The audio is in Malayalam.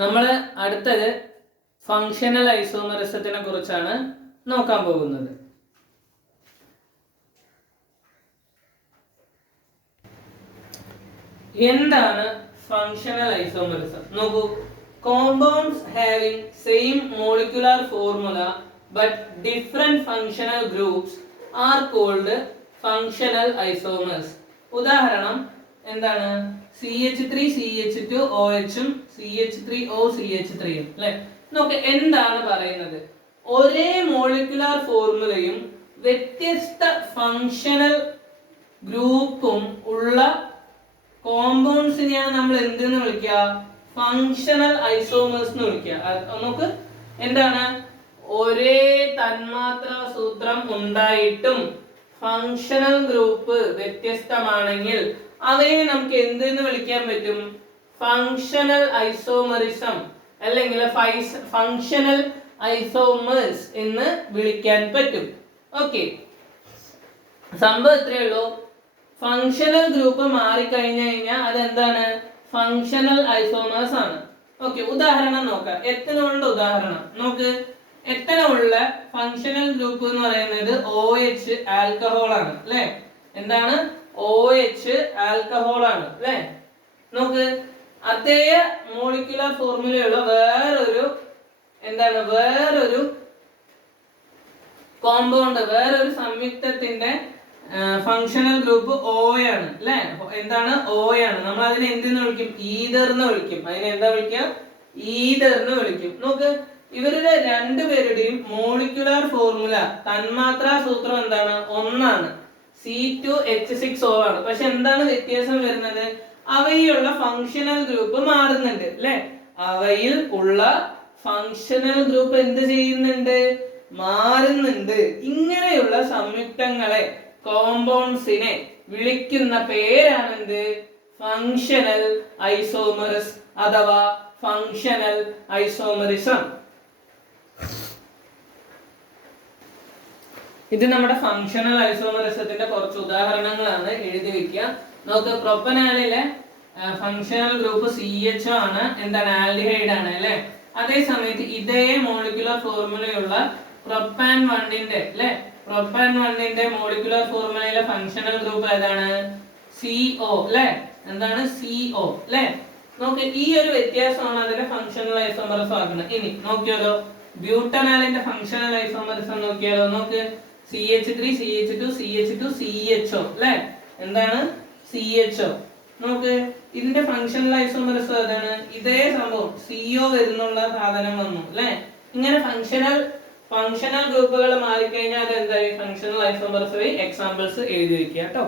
നമ്മൾ അടുത്തത് ഫങ്ഷണൽ ഐസോമറിസത്തിനെ കുറിച്ചാണ് നോക്കാൻ പോകുന്നത്. എന്താണ് ഫങ്ഷണൽ ഐസോമറിസം? നോക്കൂ, compounds having same molecular formula but different functional groups are called functional isomers. ഉദാഹരണം എന്താണ്? CH3CH2OH ഉം CH3OCH3 ഉം അല്ലെ. നോക്ക്, എന്താണ് പറയുന്നത്? ഒരേ മോളിക്യുലർ ഫോർമുലയും വ്യത്യസ്ത ഫങ്ഷണൽ ഗ്രൂപ്പും ഉള്ള കോമ്പൗണ്ട്സിനെയാണ് നമ്മൾ എന്തെന്ന് വിളിക്കുക? ഫങ്ഷണൽ ഐസോമേഴ്സ് എന്ന് വിളിക്കുക. നമുക്ക് എന്താണ്? ഒരേ തന്മാത്രാ സൂത്രം ഉണ്ടായിട്ടും ഫങ്ഷണൽ ഗ്രൂപ്പ് വ്യത്യസ്തമാണെങ്കിൽ അവയെ നമുക്ക് എന്തെന്ന് വിളിക്കാൻ പറ്റും? ഫങ്ഷണൽ ഐസോമറിസം അല്ലെങ്കിൽ ഫങ്ഷണൽ ഐസോമേഴ്സ് എന്ന് വിളിക്കാൻ പറ്റും. ഓക്കെ, സംഭവം ഇത്രയേ ഉള്ളൂ. ഫങ്ഷണൽ ഗ്രൂപ്പ് മാറിക്കഴിഞ്ഞു കഴിഞ്ഞാൽ അതെന്താണ്? ഫങ്ഷണൽ ഐസോമേഴ്സ് ആണ്. ഓക്കെ, ഉദാഹരണം നോക്കാം. എത്തനോളിന്റെ ഉദാഹരണം നോക്ക്. എത്തനോളിലെ ഫങ്ഷണൽ ഗ്രൂപ്പ് എന്ന് പറയുന്നത് OH ആൽക്കഹോൾ ആണ് അല്ലെ. എന്താണ്? OH ആൽക്കഹോൾ ആണ് അല്ലെ. നോക്ക്, അതേ മോളിക്യുലർ ഫോർമുലയുള്ള വേറൊരു കോമ്പൗണ്ട്, വേറൊരു സംയുക്തത്തിന്റെ ഫങ്ഷണൽ ഗ്രൂപ്പ് O ആണ് അല്ലെ. എന്താണ്? O ആണ്. നമ്മൾ അതിനെ എന്തെന്ന് വിളിക്കും? ഈതർ എന്ന് വിളിക്കും. അതിനെ എന്താ വിളിക്കുക? ഈതർ എന്ന് വിളിക്കും. നോക്ക്, ഇവരുടെ രണ്ടുപേരുടെയും മോളിക്യുലർ ഫോർമുല, തന്മാത്രാ സൂത്രം എന്താണ്? ഒന്നാണ്, C2H6O ആണ്. പക്ഷെ എന്താണ് വ്യത്യാസം വരുന്നത്? അവയിലുള്ള ഫങ്ഷണൽ ഗ്രൂപ്പ് മാറുന്നുണ്ട് അല്ലെ. അവയിൽ ഉള്ള ഫങ്ഷണൽ ഗ്രൂപ്പ് എന്ത് ചെയ്യുന്നുണ്ട്? മാറുന്നുണ്ട്. ഇങ്ങനെയുള്ള സംയുക്തങ്ങളെ, കോമ്പൗണ്ട്സിനെ വിളിക്കുന്ന പേരാണ് എന്ത്? ഫങ്ഷണൽ ഐസോമേഴ്സ് അഥവാ ഫങ്ഷണൽ ഐസോമറിസം. ഇത് നമ്മുടെ ഫങ്ഷണൽ ഐസോമറിസത്തിന്റെ കുറച്ച് ഉദാഹരണങ്ങളാണ്, എഴുതി വെക്കുക. നമുക്ക് പ്രൊപ്പനാലിലെ ഫങ്ഷണൽ ഗ്രൂപ്പ് CHO ആണ്. എന്താണ്? ആൽഡിഹൈഡ് ആണ് അല്ലെ. അതേ സമയത്ത് ഇതേ മോളിക്യുലർ ഫോർമുലയുള്ള പ്രൊപ്പാൻ 1ന്റെ അല്ലെ, പ്രൊപ്പാൻ 1ന്റെ മോളിക്യുലർ ഫോർമുലയിലെ ഫങ്ഷണൽ ഗ്രൂപ്പ് ഏതാണ്? CO അല്ലെ. എന്താണ്? CO അല്ലെ. നോക്ക്, ഈ ഒരു വ്യത്യാസമാണ് അതിന്റെ ഫങ്ഷണൽ ഐസോമറിസം ആക്കുന്നത്. ഇനി നോക്കിയാലോ, ബ്യൂട്ടനാലിന്റെ ഫങ്ഷണൽ ഐസോമറിസം നോക്കിയാലോ. നോക്ക്, CH3CH2CH2CHO അല്ലെ. എന്താണ്? CHO. നോക്ക്, ഇതിന്റെ ഫങ്ഷണൽ ഐസോമറിസം ഏതാണ്? ഇതേ സംഭവം, CO വരുന്നുള്ള സാധനം വന്നു അല്ലെ. ഇങ്ങനെ ഫങ്ഷണൽ ഗ്രൂപ്പുകൾ മാറിക്കഴിഞ്ഞാൽ അത് എന്തായി? Functional isomerism. എക്സാമ്പിൾസ് എഴുതി വെക്കുക കേട്ടോ.